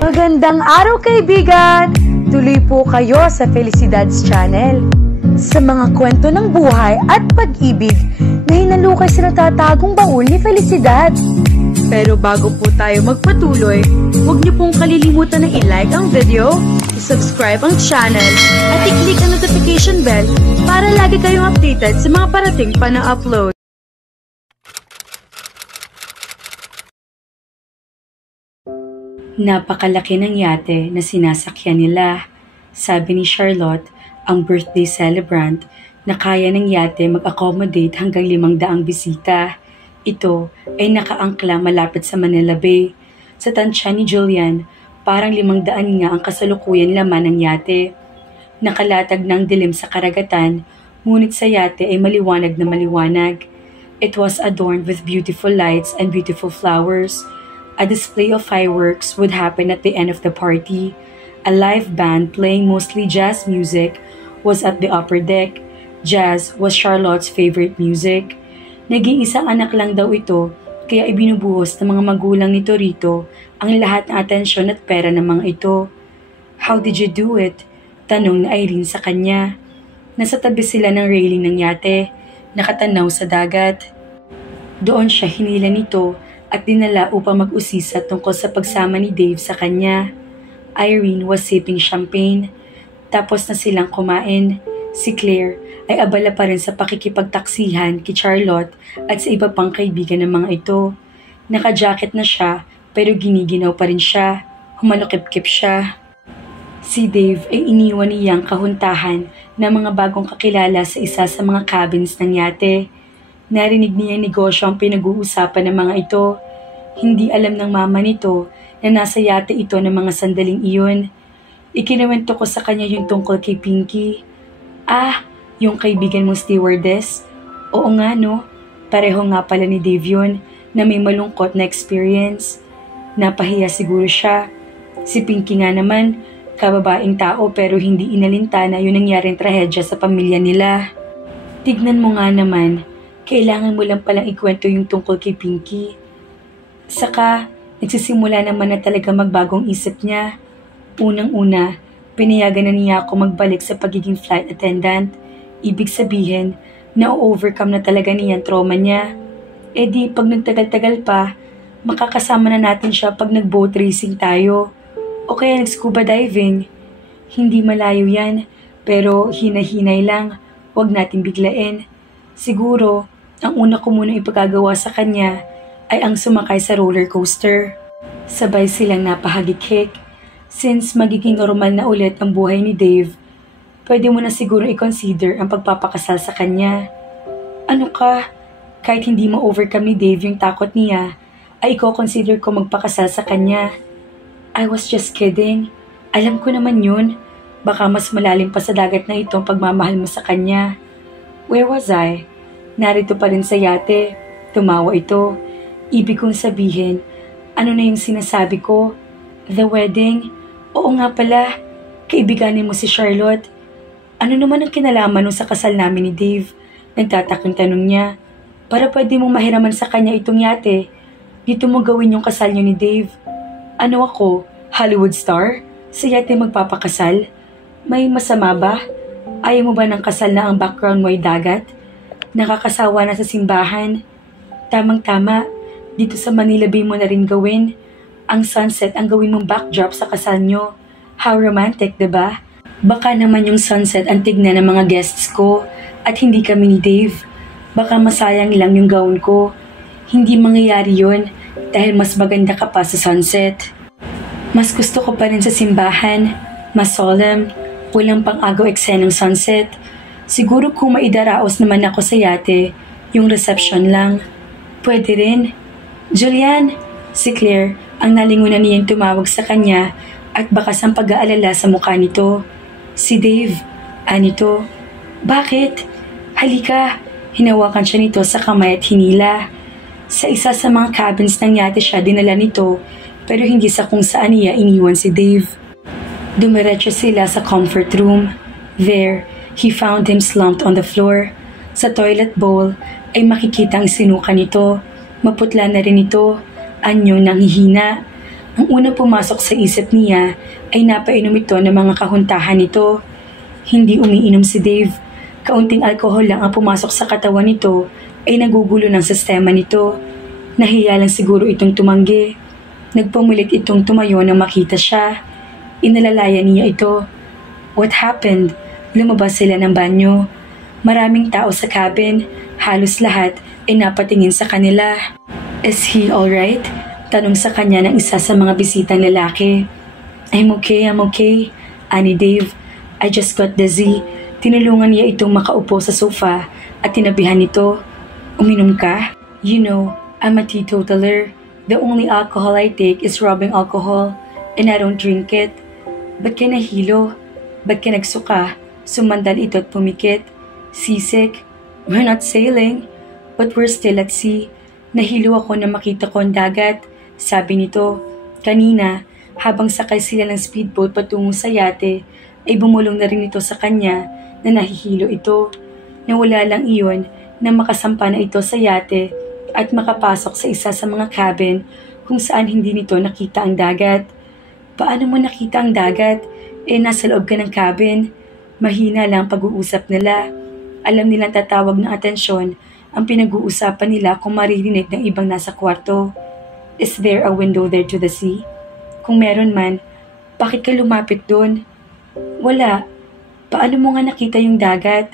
Magandang araw kaibigan! Tuloy po kayo sa Felicidad's Channel. Sa mga kwento ng buhay at pag-ibig na hinalukay sa natatagong baul ni Felicidad. Pero bago po tayo magpatuloy, huwag niyo pong kalilimutan na i-like ang video, i-subscribe ang channel, at i-click ang notification bell para lagi kayong updated sa mga parating pa na upload. Napakalaki ng yate na sinasakyan nila. Sabi ni Charlotte, ang birthday celebrant, na kaya ng yate mag-accommodate hanggang 500 bisita. Ito ay nakaangkla malapit sa Manila Bay. Sa tansya ni Julian, parang 500 nga ang kasalukuyan laman ng yate. Nakalatag ng dilim sa karagatan, ngunit sa yate ay maliwanag na maliwanag. It was adorned with beautiful lights and beautiful flowers. A display of fireworks would happen at the end of the party. A live band playing mostly jazz music was at the upper deck. Jazz was Charlotte's favorite music. Nag-iisang anak lang daw ito, kaya ibinubuhos ng mga magulang nito rito ang lahat ng atensyon at pera ng mga ito. How did you do it? Tanong na Irene sa kanya. Nasa tabi sila ng railing ng yate, nakatanaw sa dagat. Doon siya hinila nito at dinala upang mag-usisa tungkol sa pagsama ni Dave sa kanya. Irene was sipping champagne. Tapos na silang kumain. Si Claire ay abala pa rin sa pakikipagtaksihan kay Charlotte at sa iba pang kaibigan ng mga ito. Naka-jacket na siya pero giniginaw pa rin siya. Humalukip-kip siya. Si Dave ay iniwan niyang kahuntahan ng mga bagong kakilala sa isa sa mga cabins ng yate. Narinig niya negosyo ang pinag-uusapan ng mga ito. Hindi alam ng mama nito na nasa yate ito ng mga sandaling iyon. Ikinuwento ko sa kanya yung tungkol kay Pinky. Ah, yung kaibigan mong stewardess? Oo nga no, pareho nga pala ni Dave yun na may malungkot na experience. Napahiya siguro siya. Si Pinky nga naman, kababaing tao pero hindi inalintana yung nangyaring trahedya sa pamilya nila. Tignan mo nga naman, kailangan mo lang palang ikwento yung tungkol kay Pinky. Saka, nagsisimula naman na talaga magbagong isip niya. Unang-una, pinayagan na niya ako magbalik sa pagiging flight attendant. Ibig sabihin, na-overcome na talaga niya ang trauma niya. E di, pag nagtagal-tagal pa, makakasama na natin siya pag nag-boat racing tayo. O kaya nag-scuba diving. Hindi malayo yan, pero hinahinay lang. Huwag natin biglain. Siguro, ang una ko muna ipagagawa sa kanya ay ang sumakay sa roller coaster. Sabay silang napahagikik. Since magiging normal na ulit ang buhay ni Dave, pwede mo na siguro i-consider ang pagpapakasal sa kanya. Ano ka? Kahit hindi mo overcome ni Dave yung takot niya, ay i-consider ko magpakasal sa kanya. I was just kidding. Alam ko naman yun. Baka mas malalim pa sa dagat na ito ang pagmamahal mo sa kanya. Where was I? Narito pa rin sa yate. Tumawa ito. Ibig kong sabihin, ano na yung sinasabi ko? The wedding? Oo nga pala, kaibiganin mo si Charlotte. Ano naman ang kinalaman nung sa kasal namin ni Dave? Nagtatakang tanong niya. Para pwede mong mahiraman sa kanya itong yate, dito mo gawin yung kasal niyo ni Dave. Ano ako? Hollywood star? Sa yate magpapakasal? May masama ba? Ayaw mo ba ng kasal na ang background mo ay dagat? Nakakasawa na sa simbahan. Tamang-tama, dito sa Manila Bay mo na rin gawin. Ang sunset ang gawin mong backdrop sa kasal nyo. How romantic, diba? Baka naman yung sunset ang tignan ng mga guests ko at hindi kami ni Dave. Baka masayang lang yung gown ko. Hindi mangyayari yun dahil mas maganda ka pa sa sunset. Mas gusto ko pa rin sa simbahan. Mas solemn, walang pang-agaw eksenang sunset. Siguro kung maidaraos naman ako sa yate, yung reception lang. Pwede rin. Julian, si Claire, ang nalingunan niyang tumawag sa kanya at bakas ang pag-aalala sa mukha nito. Si Dave, anito. Bakit? Halika. Hinawakan siya nito sa kamay at hinila. Sa isa sa mga cabins ng yate siya dinala nito pero hindi sa kung saan niya iniwan si Dave. Dumiretso sila sa comfort room. There, he found him slumped on the floor. Sa toilet bowl ay makikita ang sinuka nito. Maputla na rin ito. Anyo nang hihina. Ang unang pumasok sa isip niya ay napainom ito ng mga kahuntahan nito. Hindi umiinom si Dave. Kaunting alkohol lang ang pumasok sa katawan nito ay nagugulo ng sistema nito. Nahiya lang siguro itong tumanggi. Nagpamulit itong tumayo nang makita siya. Inalalayan niya ito. What happened? Lumabas sila ng banyo. Maraming tao sa cabin. Halos lahat ay napatingin sa kanila. Is he alright? Tanong sa kanya ng isa sa mga bisitang lalaki. I'm okay. Ani Dave. I just got dizzy. Tinulungan niya itong makaupo sa sofa at tinabihan nito. Uminom ka? You know, I'm a teetotaler. The only alcohol I take is rubbing alcohol and I don't drink it. Ba't ka nahilo? Ba't ka nagsuka? Sumandal ito at pumikit. Seasick? We're not sailing, but we're still at sea. Nahilo ako na makita ko ang dagat. Sabi nito, kanina, habang sakay sila ng speedboat patungo sa yate, ay bumulong na rin ito sa kanya na nahihilo ito. Nawala lang iyon na makasampa na ito sa yate at makapasok sa isa sa mga cabin kung saan hindi nito nakita ang dagat. Paano mo nakita ang dagat? Nasa loob ka ng cabin. Mahina lang pag-uusap nila. Alam nilang tatawag ng atensyon ang pinag-uusapan nila kung maririnig ng ibang nasa kwarto. Is there a window there to the sea? Kung meron man, bakit ka lumapit doon? Wala. Paano mo nga nakita yung dagat?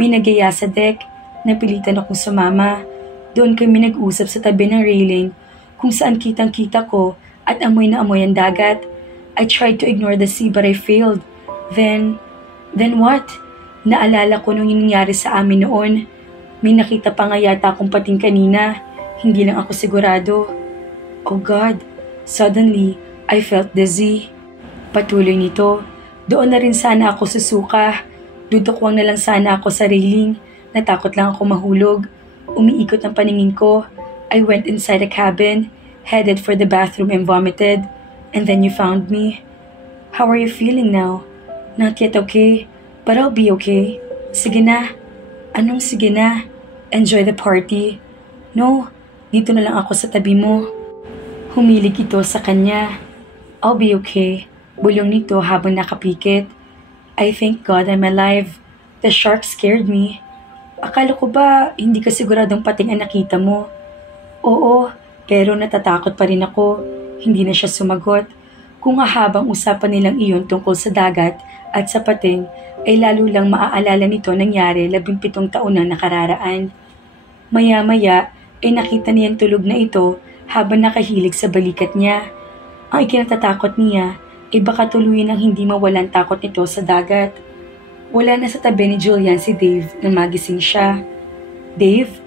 May nagaya sa deck. Napilitan akong sumama. Doon kami nag-usap sa tabi ng railing kung saan kitang-kita ko at amoy na amoy ang dagat. I tried to ignore the sea but I failed. Then what? Naalala ko nung nangyari sa amin noon. May nakita pa nga yata akong pating kanina. Hindi lang ako sigurado. Oh God! Suddenly, I felt dizzy. Patuloy nito. Doon na rin sana ako susuka. Dudukwang na lang sana ako sa railing. Natakot lang ako mahulog. Umiikot ang paningin ko. I went inside the cabin, headed for the bathroom and vomited. And then you found me. How are you feeling now? Not yet okay, but I'll be okay. Sige na. Anong sige na? Enjoy the party. No, dito na lang ako sa tabi mo. Humilig ito sa kanya. I'll be okay. Bulong nito habang nakapikit. I thank God I'm alive. The shark scared me. Akala ko ba hindi ka siguradong pating ang nakita mo? Oo, pero natatakot pa rin ako. Hindi na siya sumagot. Kung habang usapan nilang iyon tungkol sa dagat at sa pating, ay lalo lang maaalala nito nangyari 17 taon na nakararaan. Maya-maya ay nakita niyang tulog na ito habang nakahilig sa balikat niya. Ang ikinatatakot niya ay baka tuluyin ang hindi mawalan takot nito sa dagat. Wala na sa tabi ni Julian si Dave nang magising siya. Dave?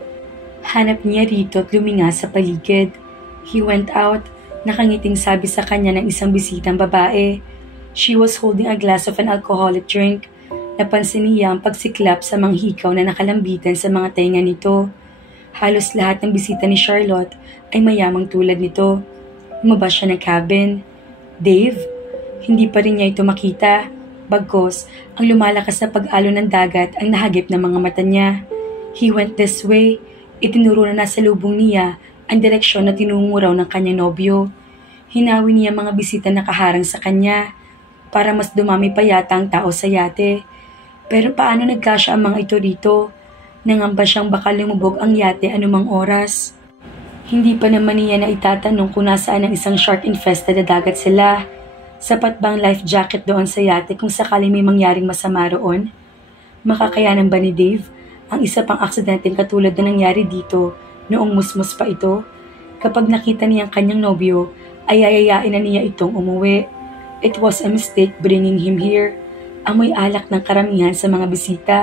Hanap niya rito at luminga sa paligid. He went out. Nakangiting sabi sa kanya ng isang bisitang babae. She was holding a glass of an alcoholic drink. Napansin niya ang pagsiklap sa mga hikaw na nakalambitan sa mga tenga nito. Halos lahat ng bisita ni Charlotte ay mayamang tulad nito. Lumabas siya ng cabin. Dave? Hindi pa rin niya ito makita. Bagkos, ang lumalakas na pag-alo ng dagat ang nahagip ng mga mata niya. He went this way. Itinuro na nasa lubong niya ang direksyon na tinungo raw ng kanyang nobyo. Hinawi niya mga bisita na nakaharang sa kanya para mas dumami pa yata ang tao sa yate. Pero paano nagkasya ang mga ito rito? Nangamba siyang baka lumubog ang yate anumang oras. Hindi pa naman niya na itatanong kung nasaan ang isang shark-infested na dagat sila. Sapat bang life jacket doon sa yate kung sakaling may mangyaring masama roon? Makakayanan ba ni Dave ang isa pang aksidenteng katulad na nangyari dito noong musmus pa ito? Kapag nakita niya ang kanyang nobyo, ay ayayain na niya itong umuwi. It was a mistake bringing him here. Amoy alak ng karamihan sa mga bisita.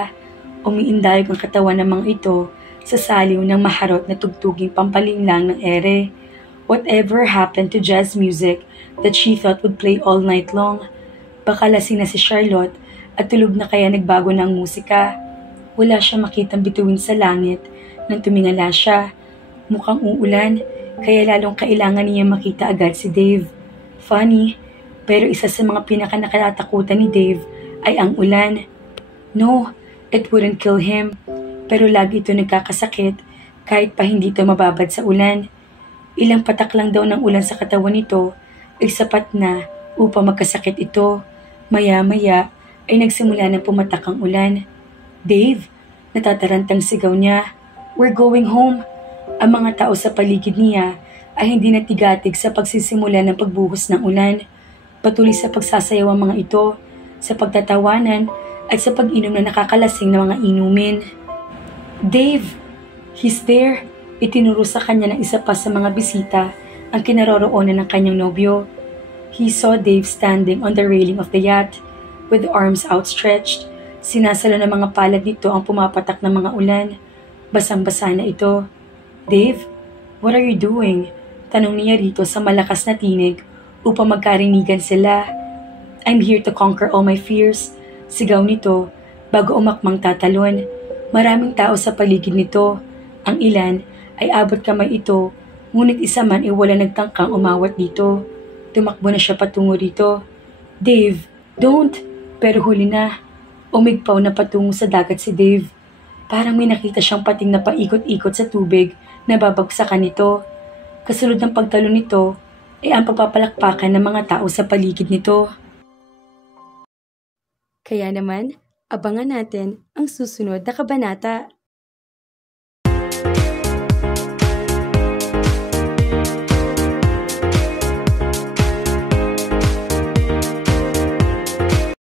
Umiindayog ang katawan ng mga ito sa saliw ng maharot na tugtuging pampalinlang ng ere. Whatever happened to jazz music that she thought would play all night long? Baka lasing na si Charlotte at tulog na kaya nagbago na ang musika. Wala siya makitang bituin sa langit nang tumingala siya. Mukhang uulan, kaya lalong kailangan niya makita agad si Dave. Funny, Pero isa sa mga pinakanakatakutan ni Dave ay ang ulan. No, it wouldn't kill him. Pero lagi ito nagkakasakit kahit pa hindi ito mababad sa ulan. Ilang patak lang daw ng ulan sa katawan nito ay sapat na upang magkasakit ito. Maya-maya ay nagsimula ng pumatak ang ulan. Dave, natatarantang sigaw niya. We're going home. Ang mga tao sa paligid niya ay hindi natigatig sa pagsisimula ng pagbuhos ng ulan. Patuloy sa pagsasayaw ang mga ito, sa pagtatawanan at sa pag-inom na nakakalasing ng mga inumin. Dave! He's there! Itinuro sa kanya ng isa pa sa mga bisita ang kinaroroonan ng kanyang nobyo. He saw Dave standing on the railing of the yacht with arms outstretched. Sinasalo ng mga palad nito ang pumapatak ng mga ulan. Basang-basa na ito. Dave, what are you doing? Tanong niya rito sa malakas na tinig upang magkarinigan sila. I'm here to conquer all my fears. Sigaw nito bago umakmang tatalon. Maraming tao sa paligid nito. Ang ilan ay abot kamay ito, ngunit isa man ay wala nagtangkang umawat dito. Tumakbo na siya patungo rito. Dave, don't! Pero huli na. Umigpaw na patungo sa dagat si Dave. Parang may nakita siyang pating na paikot-ikot sa tubig na babagsakan nito. Kasunod ng pagtalon nito ay ang pagpapalakpakan ng mga tao sa paligid nito. Kaya naman, abangan natin ang susunod na kabanata.